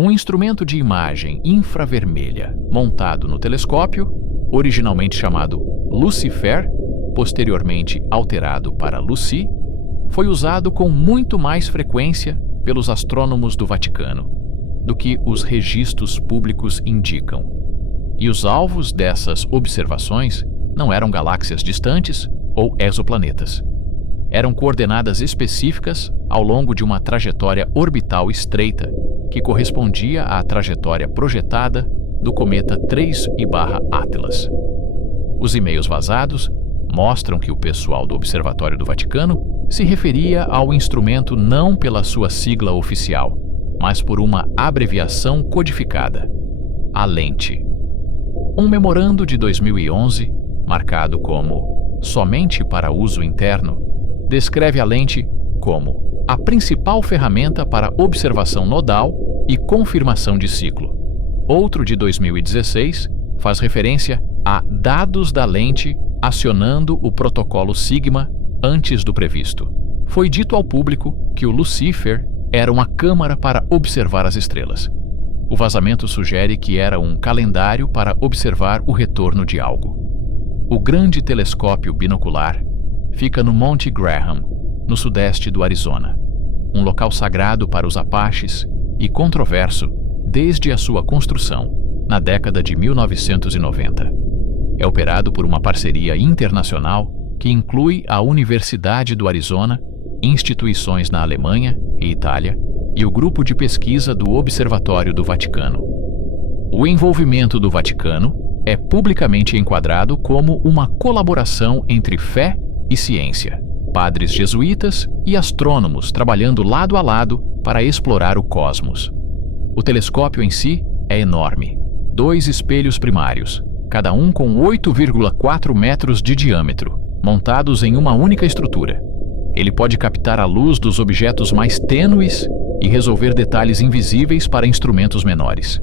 Um instrumento de imagem infravermelha montado no telescópio, originalmente chamado Lucifer, posteriormente alterado para Lucy, foi usado com muito mais frequência pelos astrônomos do Vaticano do que os registros públicos indicam. E os alvos dessas observações não eram galáxias distantes ou exoplanetas. Eram coordenadas específicas ao longo de uma trajetória orbital estreita que correspondia à trajetória projetada do cometa 3I/Atlas. Os e-mails vazados mostram que o pessoal do Observatório do Vaticano se referia ao instrumento não pela sua sigla oficial, mas por uma abreviação codificada: a lente. Um memorando de 2011, marcado como somente para uso interno, descreve a lente como a principal ferramenta para observação nodal e confirmação de ciclo. Outro de 2016 faz referência a dados da lente acionando o protocolo Sigma antes do previsto. Foi dito ao público que o Lucifer era uma câmara para observar as estrelas. O vazamento sugere que era um calendário para observar o retorno de algo. O grande telescópio binocular fica no Monte Graham, no sudeste do Arizona, um local sagrado para os Apaches e controverso desde a sua construção, na década de 1990. É operado por uma parceria internacional que inclui a Universidade do Arizona, instituições na Alemanha e Itália e o grupo de pesquisa do Observatório do Vaticano. O envolvimento do Vaticano é publicamente enquadrado como uma colaboração entre fé e ciência, padres jesuítas e astrônomos trabalhando lado a lado para explorar o cosmos. O telescópio em si é enorme, 2 espelhos primários, cada um com 8,4 metros de diâmetro, montados em uma única estrutura. Ele pode captar a luz dos objetos mais tênues e resolver detalhes invisíveis para instrumentos menores.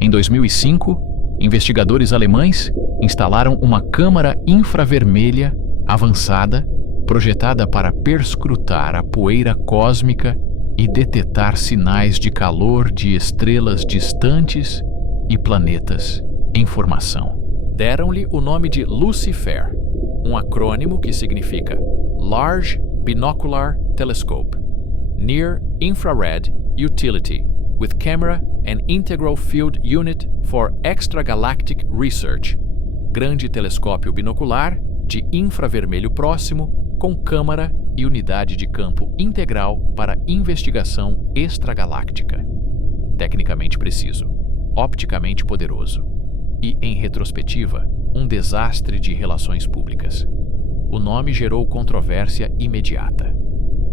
Em 2005, investigadores alemães instalaram uma câmara infravermelha avançada, projetada para perscrutar a poeira cósmica e detectar sinais de calor de estrelas distantes e planetas em formação. Deram-lhe o nome de Lucifer, um acrônimo que significa Large Binocular Telescope, Near Infrared Utility, with Camera and Integral Field Unit for Extragalactic Research, grande telescópio binocular de infravermelho próximo com câmara e unidade de campo integral para investigação extragaláctica. Tecnicamente preciso, opticamente poderoso e, em retrospectiva, um desastre de relações públicas. O nome gerou controvérsia imediata.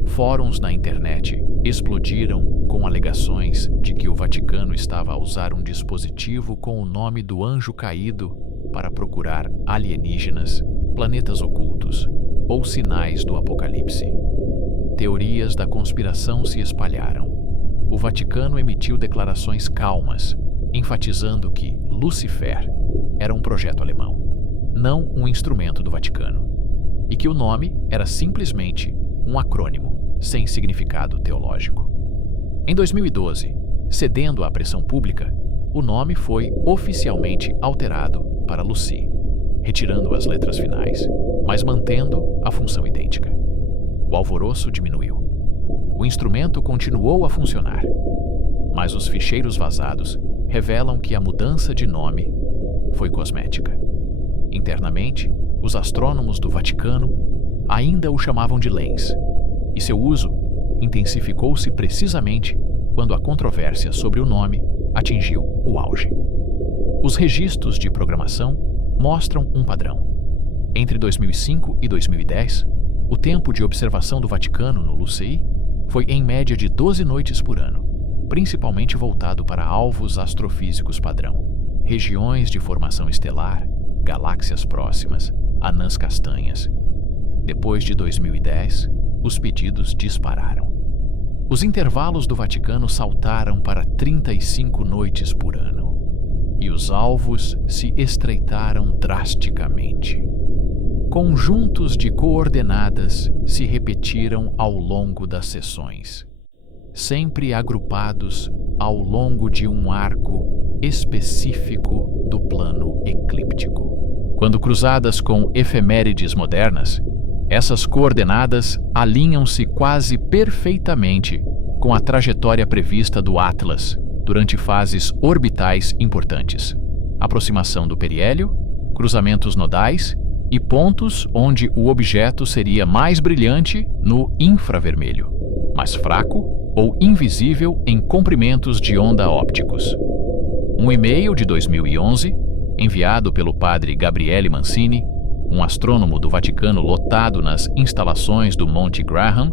Fóruns na internet explodiram com alegações de que o Vaticano estava a usar um dispositivo com o nome do anjo caído para procurar alienígenas, planetas ocultos ou sinais do apocalipse. Teorias da conspiração se espalharam. O Vaticano emitiu declarações calmas, enfatizando que Lucifer era um projeto alemão, não um instrumento do Vaticano, e que o nome era simplesmente um acrônimo sem significado teológico. Em 2012, cedendo à pressão pública, o nome foi oficialmente alterado para Lucy, retirando as letras finais, mas mantendo a função idêntica. O alvoroço diminuiu. O instrumento continuou a funcionar, mas os ficheiros vazados revelam que a mudança de nome foi cosmética. Internamente, os astrônomos do Vaticano ainda o chamavam de Lens, e seu uso intensificou-se precisamente quando a controvérsia sobre o nome atingiu o auge. Os registros de programação mostram um padrão. Entre 2005 e 2010, o tempo de observação do Vaticano no Lucy foi em média de 12 noites por ano, principalmente voltado para alvos astrofísicos padrão, regiões de formação estelar, galáxias próximas, anãs castanhas. Depois de 2010, os pedidos dispararam. Os intervalos do Vaticano saltaram para 35 noites por ano, e os alvos se estreitaram drasticamente. Conjuntos de coordenadas se repetiram ao longo das sessões. sempre agrupados ao longo de um arco específico do plano eclíptico. Quando cruzadas com efemérides modernas, essas coordenadas alinham-se quase perfeitamente com a trajetória prevista do Atlas durante fases orbitais importantes, aproximação do periélio, cruzamentos nodais e pontos onde o objeto seria mais brilhante no infravermelho, mais fraco ou invisível em comprimentos de onda ópticos. Um e-mail de 2011, enviado pelo padre Gabriele Mancini, um astrônomo do Vaticano lotado nas instalações do Monte Graham,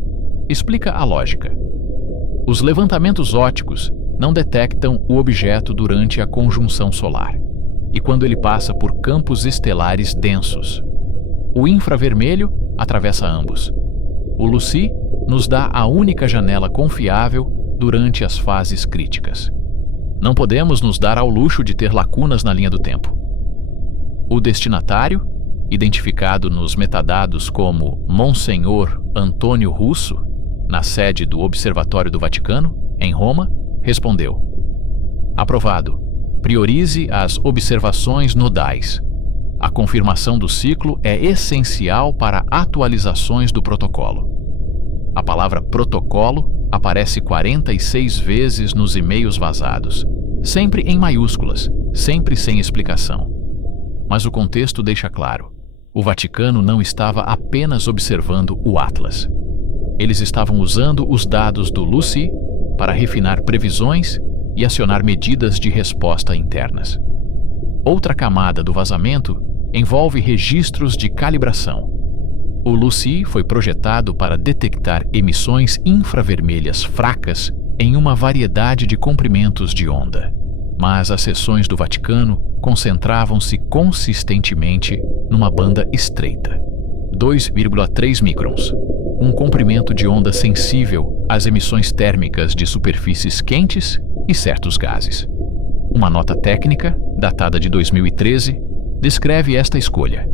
explica a lógica. Os levantamentos ópticos não detectam o objeto durante a conjunção solar e quando ele passa por campos estelares densos. O infravermelho atravessa ambos. O Lucy nos dá a única janela confiável durante as fases críticas. Não podemos nos dar ao luxo de ter lacunas na linha do tempo. O destinatário, identificado nos metadados como Monsenhor Antônio Russo, na sede do Observatório do Vaticano, em Roma, respondeu: aprovado. Priorize as observações nodais. A confirmação do ciclo é essencial para atualizações do protocolo. A palavra protocolo aparece 46 vezes nos e-mails vazados, sempre em maiúsculas, sempre sem explicação. Mas o contexto deixa claro: o Vaticano não estava apenas observando o Atlas. Eles estavam usando os dados do Lucy para refinar previsões e acionar medidas de resposta internas. Outra camada do vazamento envolve registros de calibração. O Lucy foi projetado para detectar emissões infravermelhas fracas em uma variedade de comprimentos de onda, mas as seções do Vaticano concentravam-se consistentemente numa banda estreita, 2,3 microns, um comprimento de onda sensível às emissões térmicas de superfícies quentes e certos gases. Uma nota técnica, datada de 2013, descreve esta escolha.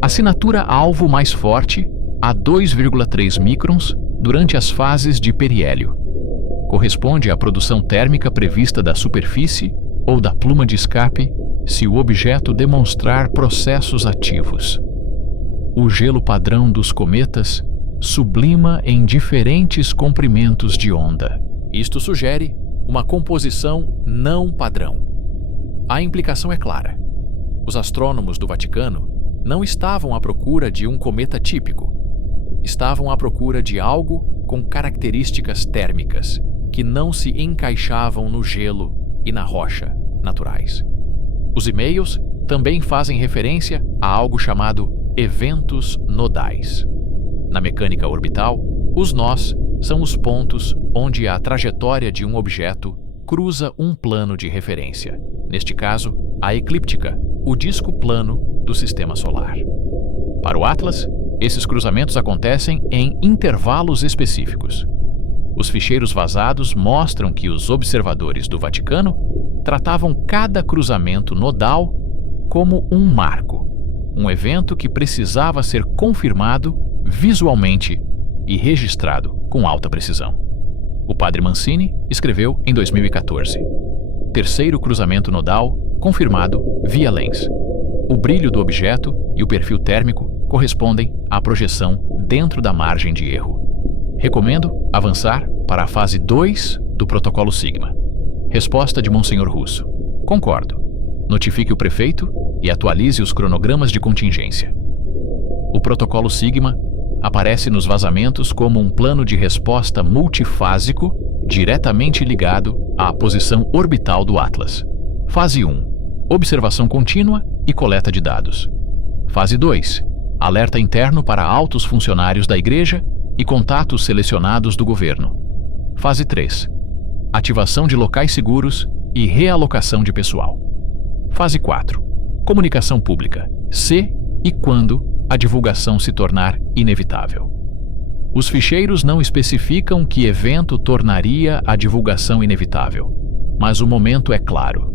Assinatura alvo mais forte a 2,3 microns durante as fases de periélio. Corresponde à produção térmica prevista da superfície ou da pluma de escape se o objeto demonstrar processos ativos. O gelo padrão dos cometas sublima em diferentes comprimentos de onda. Isto sugere uma composição não padrão. A implicação é clara. Os astrônomos do Vaticano não estavam à procura de um cometa típico. Estavam à procura de algo com características térmicas que não se encaixavam no gelo e na rocha naturais. Os e-mails também fazem referência a algo chamado eventos nodais. Na mecânica orbital, os nós são os pontos onde a trajetória de um objeto cruza um plano de referência. Neste caso, a eclíptica, o disco plano do sistema solar. Para o Atlas, esses cruzamentos acontecem em intervalos específicos. Os ficheiros vazados mostram que os observadores do Vaticano tratavam cada cruzamento nodal como um marco, um evento que precisava ser confirmado visualmente e registrado com alta precisão. O padre Mancini escreveu em 2014: terceiro cruzamento nodal confirmado via lens. O brilho do objeto e o perfil térmico correspondem à projeção dentro da margem de erro. Recomendo avançar para a fase 2 do protocolo Sigma. Resposta de Monsenhor Russo: concordo. Notifique o prefeito e atualize os cronogramas de contingência. O protocolo Sigma aparece nos vazamentos como um plano de resposta multifásico diretamente ligado à posição orbital do Atlas. Fase 1. Observação contínua e coleta de dados. Fase 2. Alerta interno para altos funcionários da Igreja e contatos selecionados do governo. Fase 3. Ativação de locais seguros e realocação de pessoal. Fase 4. Comunicação pública, se e quando a divulgação se tornar inevitável. Os ficheiros não especificam que evento tornaria a divulgação inevitável, mas o momento é claro.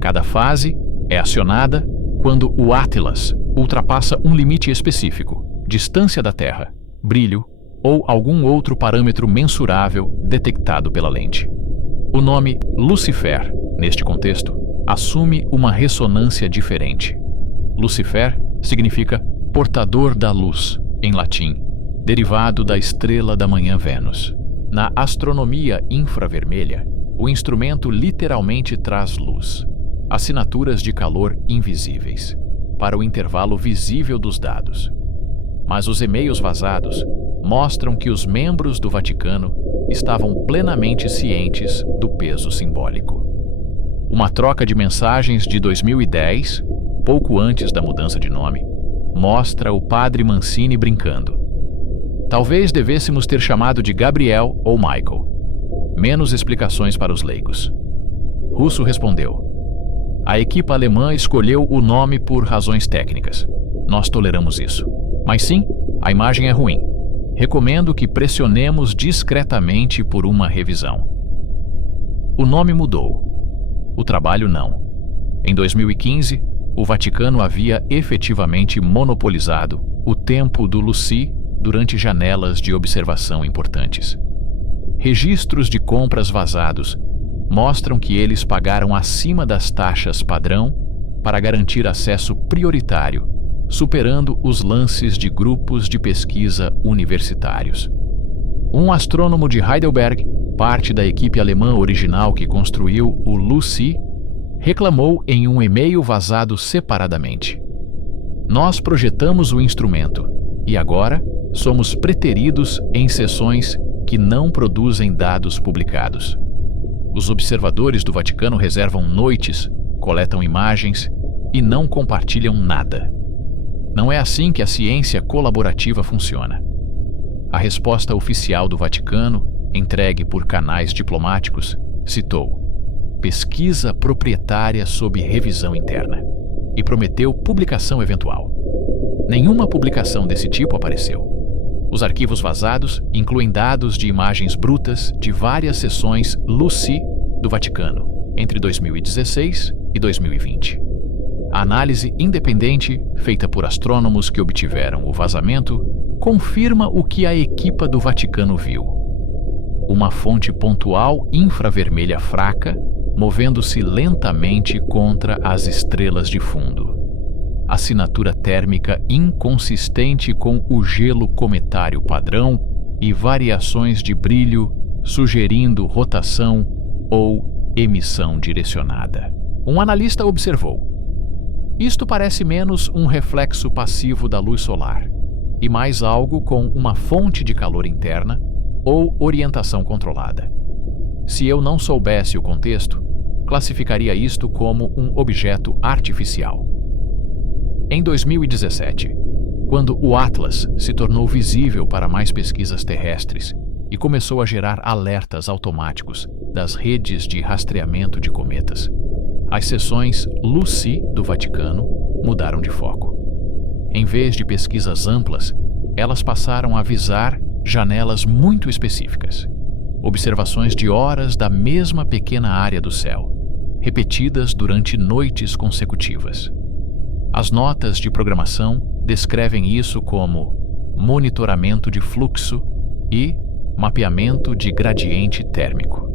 Cada fase é acionada quando o Atlas ultrapassa um limite específico, distância da Terra, brilho ou algum outro parâmetro mensurável detectado pela lente. O nome Lucifer, neste contexto, assume uma ressonância diferente. Lucifer significa portador da luz, em latim, derivado da estrela da manhã Vênus. Na astronomia infravermelha, o instrumento literalmente traz luz, assinaturas de calor invisíveis, para o intervalo visível dos dados. Mas os e-mails vazados mostram que os membros do Vaticano estavam plenamente cientes do peso simbólico. Uma troca de mensagens de 2010, pouco antes da mudança de nome, mostra o padre Mancini brincando. Talvez devêssemos ter chamado de Gabriel ou Michael. Menos explicações para os leigos. Russo respondeu: a equipe alemã escolheu o nome por razões técnicas. Nós toleramos isso. Mas sim, a imagem é ruim. Recomendo que pressionemos discretamente por uma revisão. O nome mudou. O trabalho não. Em 2015, o Vaticano havia efetivamente monopolizado o tempo do Lucy durante janelas de observação importantes. Registros de compras vazados mostram que eles pagaram acima das taxas padrão para garantir acesso prioritário, superando os lances de grupos de pesquisa universitários. Um astrônomo de Heidelberg, parte da equipe alemã original que construiu o Lucy, reclamou em um e-mail vazado separadamente: nós projetamos o instrumento e agora somos preteridos em sessões que não produzem dados publicados. Os observadores do Vaticano reservam noites, coletam imagens e não compartilham nada. Não é assim que a ciência colaborativa funciona. A resposta oficial do Vaticano, entregue por canais diplomáticos, citou: pesquisa proprietária sob revisão interna, e prometeu publicação eventual. Nenhuma publicação desse tipo apareceu. Os arquivos vazados incluem dados de imagens brutas de várias sessões Lucy do Vaticano entre 2016 e 2020. A análise independente, feita por astrônomos que obtiveram o vazamento, confirma o que a equipa do Vaticano viu: uma fonte pontual infravermelha fraca, movendo-se lentamente contra as estrelas de fundo. Assinatura térmica inconsistente com o gelo cometário padrão e variações de brilho sugerindo rotação ou emissão direcionada. Um analista observou: isto parece menos um reflexo passivo da luz solar e mais algo com uma fonte de calor interna ou orientação controlada. Se eu não soubesse o contexto, classificaria isto como um objeto artificial. Em 2017, quando o Atlas se tornou visível para mais pesquisas terrestres e começou a gerar alertas automáticos das redes de rastreamento de cometas, as sessões Lucy do Vaticano mudaram de foco. Em vez de pesquisas amplas, elas passaram a visar janelas muito específicas, observações de horas da mesma pequena área do céu, repetidas durante noites consecutivas. As notas de programação descrevem isso como monitoramento de fluxo e mapeamento de gradiente térmico.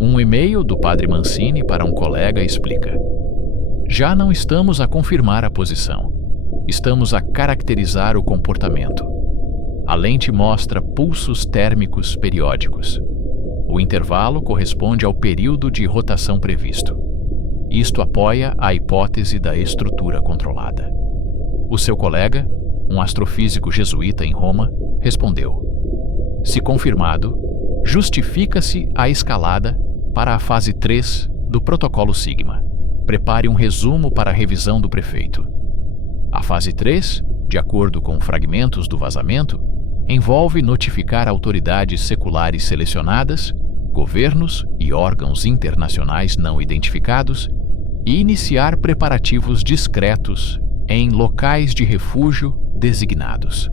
Um e-mail do padre Mancini para um colega explica: já não estamos a confirmar a posição, estamos a caracterizar o comportamento. A lente mostra pulsos térmicos periódicos. O intervalo corresponde ao período de rotação previsto. Isto apoia a hipótese da estrutura controlada. O seu colega, um astrofísico jesuíta em Roma, respondeu: se confirmado, justifica-se a escalada para a fase 3 do protocolo Sigma. Prepare um resumo para a revisão do prefeito. A fase 3, de acordo com fragmentos do vazamento, envolve notificar autoridades seculares selecionadas, governos e órgãos internacionais não identificados e iniciar preparativos discretos em locais de refúgio designados.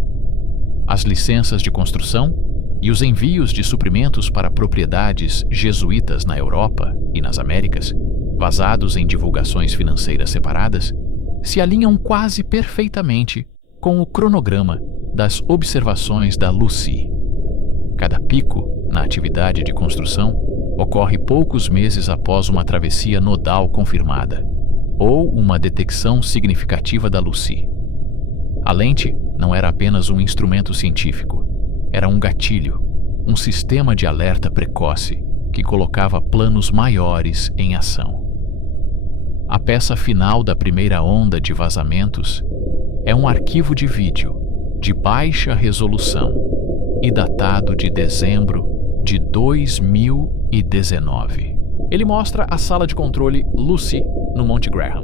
As licenças de construção e os envios de suprimentos para propriedades jesuítas na Europa e nas Américas, vazados em divulgações financeiras separadas, se alinham quase perfeitamente com o cronograma das observações da Lucy. Cada pico na atividade de construção ocorre poucos meses após uma travessia nodal confirmada ou uma detecção significativa da Lucy. A lente não era apenas um instrumento científico, era um gatilho, um sistema de alerta precoce que colocava planos maiores em ação. A peça final da primeira onda de vazamentos é um arquivo de vídeo de baixa resolução e datado de dezembro de 2019. Ele mostra a sala de controle Lucy no Monte Graham.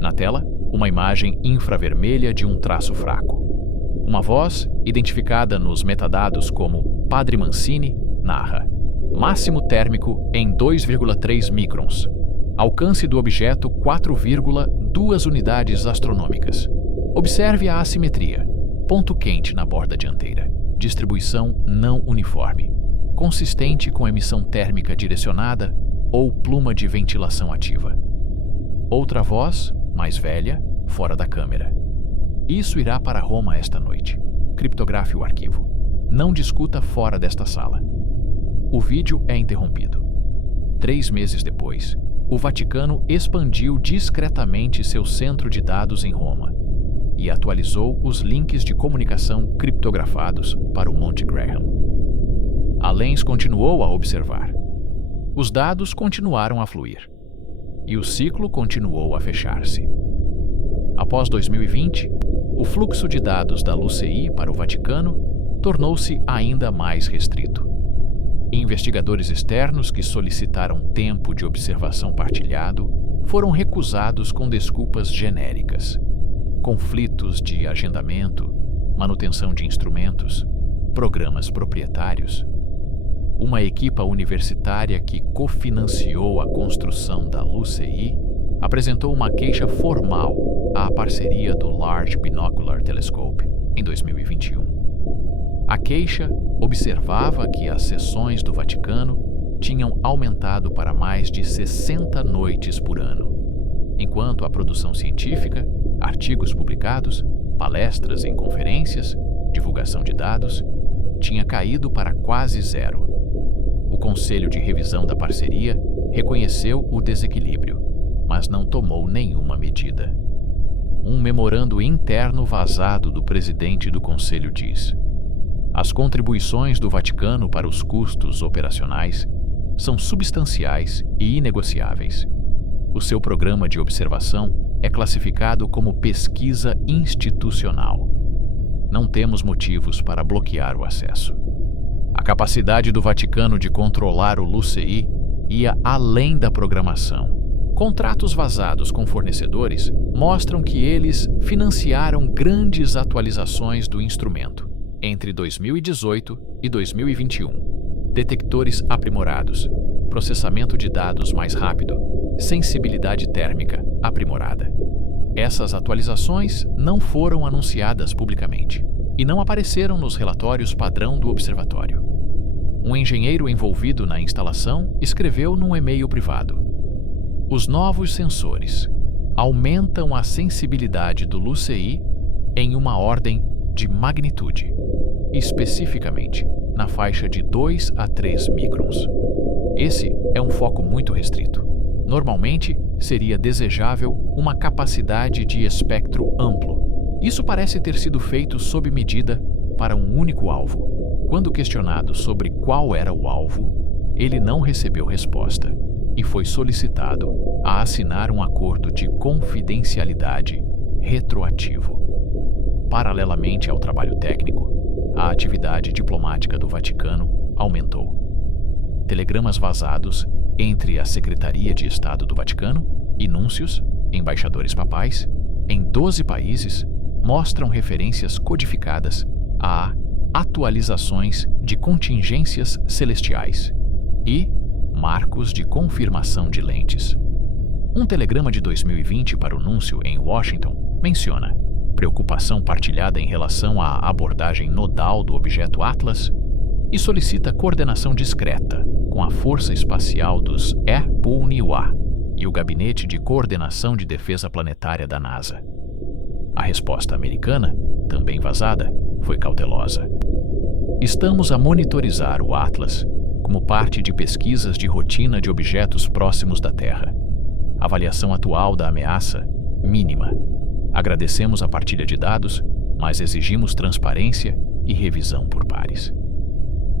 Na tela, uma imagem infravermelha de um traço fraco. Uma voz, identificada nos metadados como Padre Mancini, narra: máximo térmico em 2,3 microns. Alcance do objeto 4,2 unidades astronômicas. Observe a assimetria. Ponto quente na borda dianteira. Distribuição não uniforme. Consistente com emissão térmica direcionada ou pluma de ventilação ativa. Outra voz, mais velha, fora da câmera. Isso irá para Roma esta noite. Criptografe o arquivo. Não discuta fora desta sala. O vídeo é interrompido. 3 meses depois, o Vaticano expandiu discretamente seu centro de dados em Roma e atualizou os links de comunicação criptografados para o Monte Graham. A lens continuou a observar. Os dados continuaram a fluir. E o ciclo continuou a fechar-se. Após 2020, o fluxo de dados da LUCI para o Vaticano tornou-se ainda mais restrito. Investigadores externos que solicitaram tempo de observação partilhado foram recusados com desculpas genéricas. Conflitos de agendamento, manutenção de instrumentos, programas proprietários. Uma equipa universitária que cofinanciou a construção da LUCI apresentou uma queixa formal à parceria do Large Binocular Telescope em 2021. A queixa observava que as sessões do Vaticano tinham aumentado para mais de 60 noites por ano, enquanto a produção científica, artigos publicados, palestras em conferências, divulgação de dados, tinha caído para quase zero. O Conselho de Revisão da Parceria reconheceu o desequilíbrio, mas não tomou nenhuma medida. Um memorando interno vazado do presidente do Conselho diz: as contribuições do Vaticano para os custos operacionais são substanciais e inegociáveis. O seu programa de observação é classificado como pesquisa institucional. Não temos motivos para bloquear o acesso. A capacidade do Vaticano de controlar o LUCI ia além da programação. Contratos vazados com fornecedores mostram que eles financiaram grandes atualizações do instrumento entre 2018 e 2021. Detectores aprimorados, processamento de dados mais rápido, sensibilidade térmica aprimorada. Essas atualizações não foram anunciadas publicamente e não apareceram nos relatórios padrão do observatório. Um engenheiro envolvido na instalação escreveu num e-mail privado: os novos sensores aumentam a sensibilidade do LUCI em uma ordem de magnitude, especificamente na faixa de 2 a 3 microns. Esse é um foco muito restrito. Normalmente, seria desejável uma capacidade de espectro amplo. Isso parece ter sido feito sob medida para um único alvo. Quando questionado sobre qual era o alvo, ele não recebeu resposta e foi solicitado a assinar um acordo de confidencialidade retroativo. Paralelamente ao trabalho técnico, a atividade diplomática do Vaticano aumentou. Telegramas vazados entre a Secretaria de Estado do Vaticano e núncios, embaixadores papais, em 12 países, mostram referências codificadas a atualizações de contingências celestiais e marcos de confirmação de lentes. Um telegrama de 2020 para o núncio em Washington menciona preocupação partilhada em relação à abordagem nodal do objeto Atlas e solicita coordenação discreta com a Força Espacial dos E-PUNIWA e o Gabinete de Coordenação de Defesa Planetária da NASA. A resposta americana, também vazada, foi cautelosa. Estamos a monitorizar o Atlas como parte de pesquisas de rotina de objetos próximos da Terra. Avaliação atual da ameaça, mínima. Agradecemos a partilha de dados, mas exigimos transparência e revisão por pares.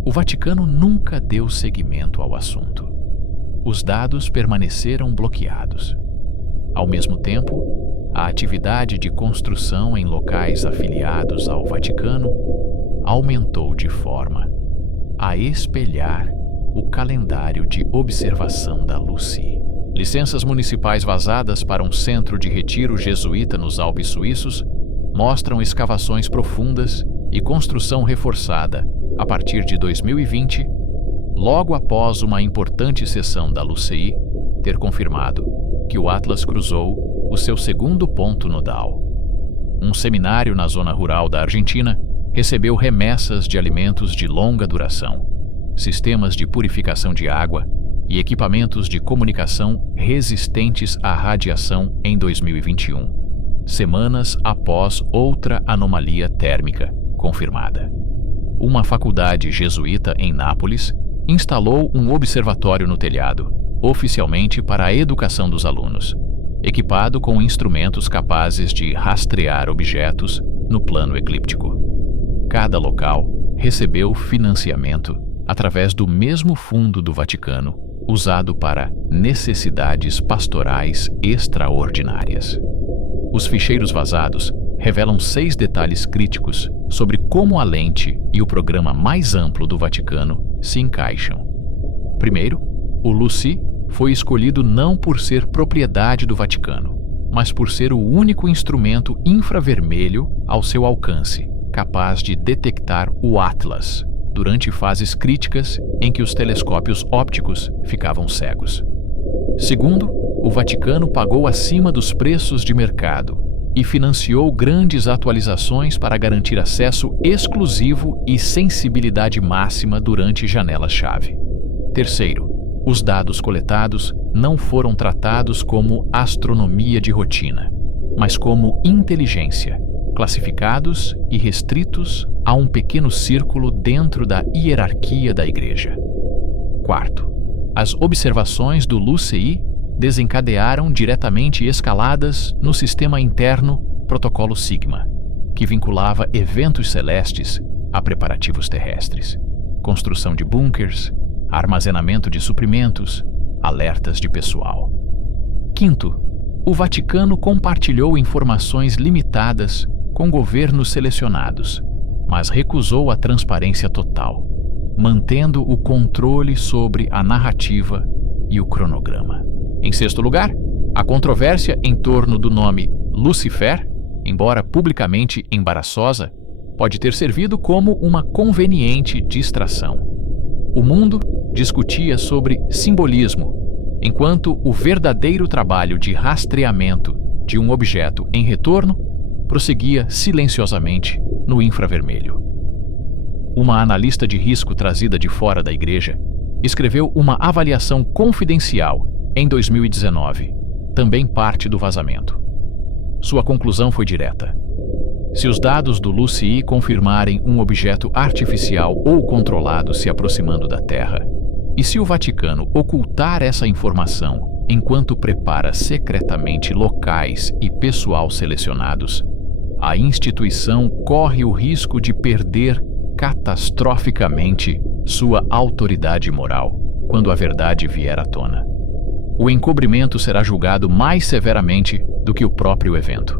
O Vaticano nunca deu seguimento ao assunto. Os dados permaneceram bloqueados. Ao mesmo tempo, a atividade de construção em locais afiliados ao Vaticano aumentou de forma a espelhar o calendário de observação da Lucy. Licenças municipais vazadas para um centro de retiro jesuíta nos Alpes suíços mostram escavações profundas e construção reforçada a partir de 2020, logo após uma importante sessão da LUCI ter confirmado que o Atlas cruzou o seu segundo ponto nodal. Um seminário na zona rural da Argentina recebeu remessas de alimentos de longa duração, sistemas de purificação de água e equipamentos de comunicação resistentes à radiação em 2021, semanas após outra anomalia térmica confirmada. Uma faculdade jesuíta em Nápoles instalou um observatório no telhado, oficialmente para a educação dos alunos, equipado com instrumentos capazes de rastrear objetos no plano eclíptico. Cada local recebeu financiamento através do mesmo fundo do Vaticano, usado para necessidades pastorais extraordinárias. Os ficheiros vazados revelam 6 detalhes críticos sobre como a lente e o programa mais amplo do Vaticano se encaixam. Primeiro, o LUCI foi escolhido não por ser propriedade do Vaticano, mas por ser o único instrumento infravermelho ao seu alcance, capaz de detectar o Atlas durante fases críticas em que os telescópios ópticos ficavam cegos. Segundo, o Vaticano pagou acima dos preços de mercado e financiou grandes atualizações para garantir acesso exclusivo e sensibilidade máxima durante janelas-chave. Terceiro, os dados coletados não foram tratados como astronomia de rotina, mas como inteligência, classificados e restritos a um pequeno círculo dentro da hierarquia da Igreja. Quarto, as observações do LUCI desencadearam diretamente escaladas no sistema interno Protocolo Sigma, que vinculava eventos celestes a preparativos terrestres, construção de bunkers, armazenamento de suprimentos, alertas de pessoal. Quinto, o Vaticano compartilhou informações limitadas com governos selecionados, mas recusou a transparência total, mantendo o controle sobre a narrativa e o cronograma. Em sexto lugar, a controvérsia em torno do nome Lucifer, embora publicamente embaraçosa, pode ter servido como uma conveniente distração. O mundo discutia sobre simbolismo, enquanto o verdadeiro trabalho de rastreamento de um objeto em retorno prosseguia silenciosamente no infravermelho. Uma analista de risco trazida de fora da Igreja escreveu uma avaliação confidencial em 2019, também parte do vazamento. Sua conclusão foi direta. Se os dados do LUCI confirmarem um objeto artificial ou controlado se aproximando da Terra, e se o Vaticano ocultar essa informação enquanto prepara secretamente locais e pessoal selecionados, a instituição corre o risco de perder catastroficamente sua autoridade moral quando a verdade vier à tona. O encobrimento será julgado mais severamente do que o próprio evento.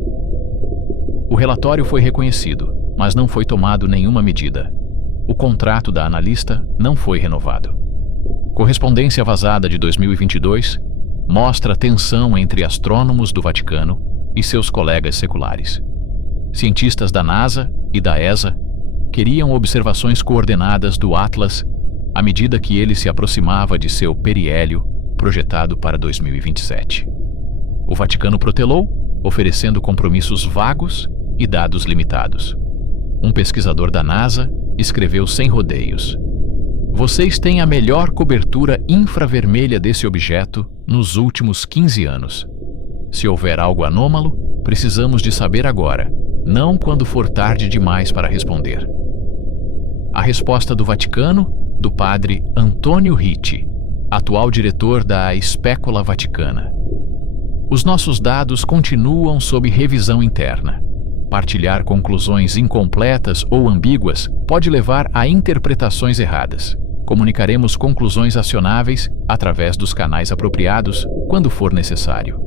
O relatório foi reconhecido, mas não foi tomado nenhuma medida. O contrato da analista não foi renovado. Correspondência vazada de 2022 mostra tensão entre astrônomos do Vaticano e seus colegas seculares. Cientistas da NASA e da ESA queriam observações coordenadas do Atlas à medida que ele se aproximava de seu periélio projetado para 2027. O Vaticano protelou, oferecendo compromissos vagos e dados limitados. Um pesquisador da NASA escreveu sem rodeios: "Vocês têm a melhor cobertura infravermelha desse objeto nos últimos 15 anos. Se houver algo anômalo, precisamos de saber agora, não quando for tarde demais para responder. A resposta do Vaticano, do padre Antônio Ritti, atual diretor da Specula Vaticana. Os nossos dados continuam sob revisão interna. Partilhar conclusões incompletas ou ambíguas pode levar a interpretações erradas. Comunicaremos conclusões acionáveis através dos canais apropriados quando for necessário.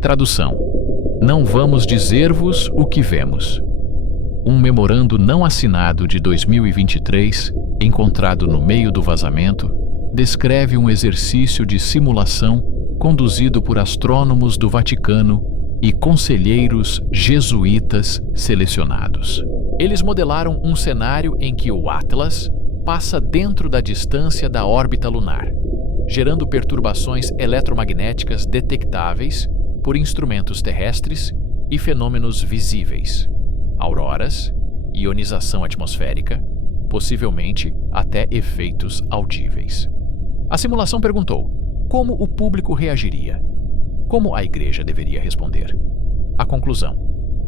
Tradução: não vamos dizer-vos o que vemos. Um memorando não assinado de 2023, encontrado no meio do vazamento, descreve um exercício de simulação conduzido por astrônomos do Vaticano e conselheiros jesuítas selecionados. Eles modelaram um cenário em que o Atlas passa dentro da distância da órbita lunar, gerando perturbações eletromagnéticas detectáveis por instrumentos terrestres e fenômenos visíveis, auroras, ionização atmosférica, possivelmente até efeitos audíveis. A simulação perguntou: como o público reagiria? Como a Igreja deveria responder? A conclusão: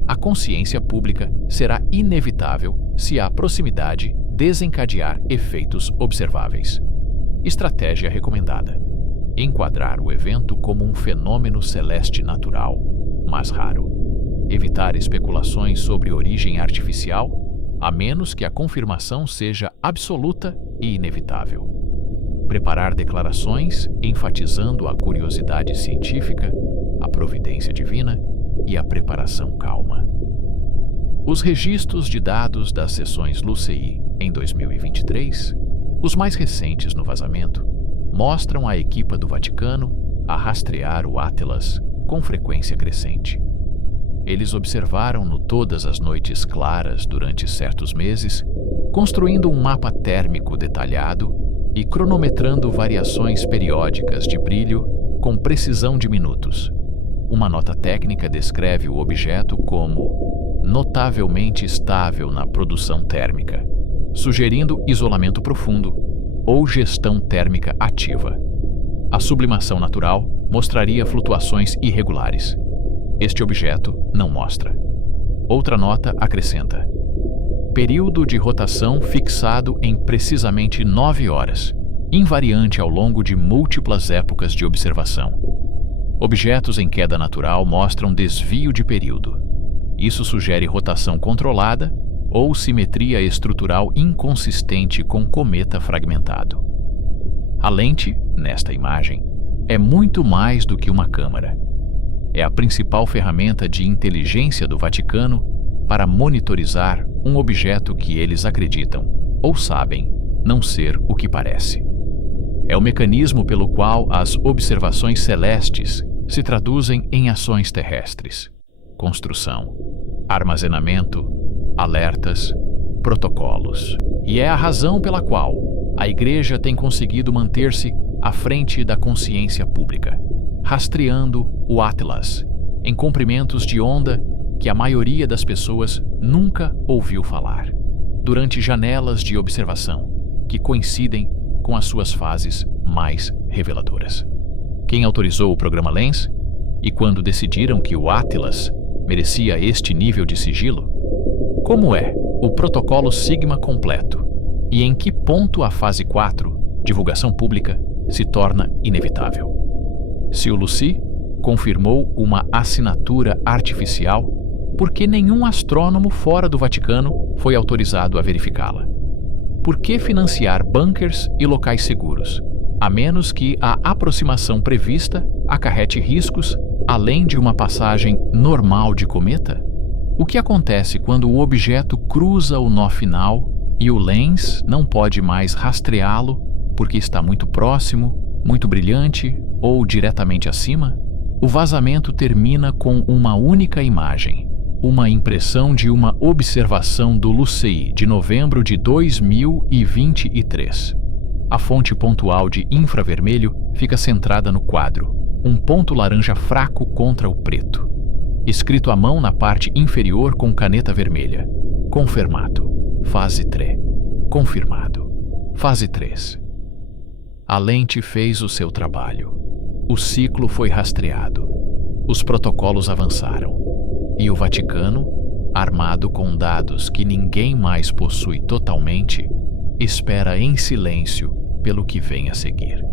a consciência pública será inevitável se a proximidade desencadear efeitos observáveis. Estratégia recomendada: enquadrar o evento como um fenômeno celeste natural, mas raro. Evitar especulações sobre origem artificial, a menos que a confirmação seja absoluta e inevitável. Preparar declarações enfatizando a curiosidade científica, a providência divina e a preparação calma. Os registros de dados das sessões LUCI em 2023, os mais recentes no vazamento, mostram a equipa do Vaticano a rastrear o Atlas com frequência crescente. Eles observaram-no todas as noites claras durante certos meses, construindo um mapa térmico detalhado e cronometrando variações periódicas de brilho com precisão de minutos. Uma nota técnica descreve o objeto como notavelmente estável na produção térmica, sugerindo isolamento profundo ou gestão térmica ativa. A sublimação natural mostraria flutuações irregulares. Este objeto não mostra. Outra nota acrescenta: período de rotação fixado em precisamente 9 horas, invariante ao longo de múltiplas épocas de observação. Objetos em queda natural mostram desvio de período. Isso sugere rotação controlada ou simetria estrutural inconsistente com cometa fragmentado. A lente, nesta imagem, é muito mais do que uma câmera. É a principal ferramenta de inteligência do Vaticano para monitorizar um objeto que eles acreditam, ou sabem, não ser o que parece. É o mecanismo pelo qual as observações celestes se traduzem em ações terrestres: construção, armazenamento, alertas, protocolos. E é a razão pela qual a Igreja tem conseguido manter-se à frente da consciência pública, rastreando o Atlas em comprimentos de onda que a maioria das pessoas nunca ouviu falar, durante janelas de observação que coincidem com as suas fases mais reveladoras. Quem autorizou o programa Lens? E quando decidiram que o Atlas merecia este nível de sigilo? Como é o protocolo Sigma completo? E em que ponto a fase 4, divulgação pública, se torna inevitável? Se o LUCI confirmou uma assinatura artificial, por que nenhum astrônomo fora do Vaticano foi autorizado a verificá-la? Por que financiar bunkers e locais seguros, a menos que a aproximação prevista acarrete riscos além de uma passagem normal de cometa? O que acontece quando o objeto cruza o nó final e o lens não pode mais rastreá-lo porque está muito próximo, muito brilhante ou diretamente acima? O vazamento termina com uma única imagem, uma impressão de uma observação do LUCI de novembro de 2023. A fonte pontual de infravermelho fica centrada no quadro, um ponto laranja fraco contra o preto. Escrito à mão na parte inferior com caneta vermelha: confirmado, fase 3. Confirmado, fase 3. A lente fez o seu trabalho. O ciclo foi rastreado. Os protocolos avançaram. E o Vaticano armado com dados que ninguém mais possui totalmente, espera em silêncio pelo que vem a seguir.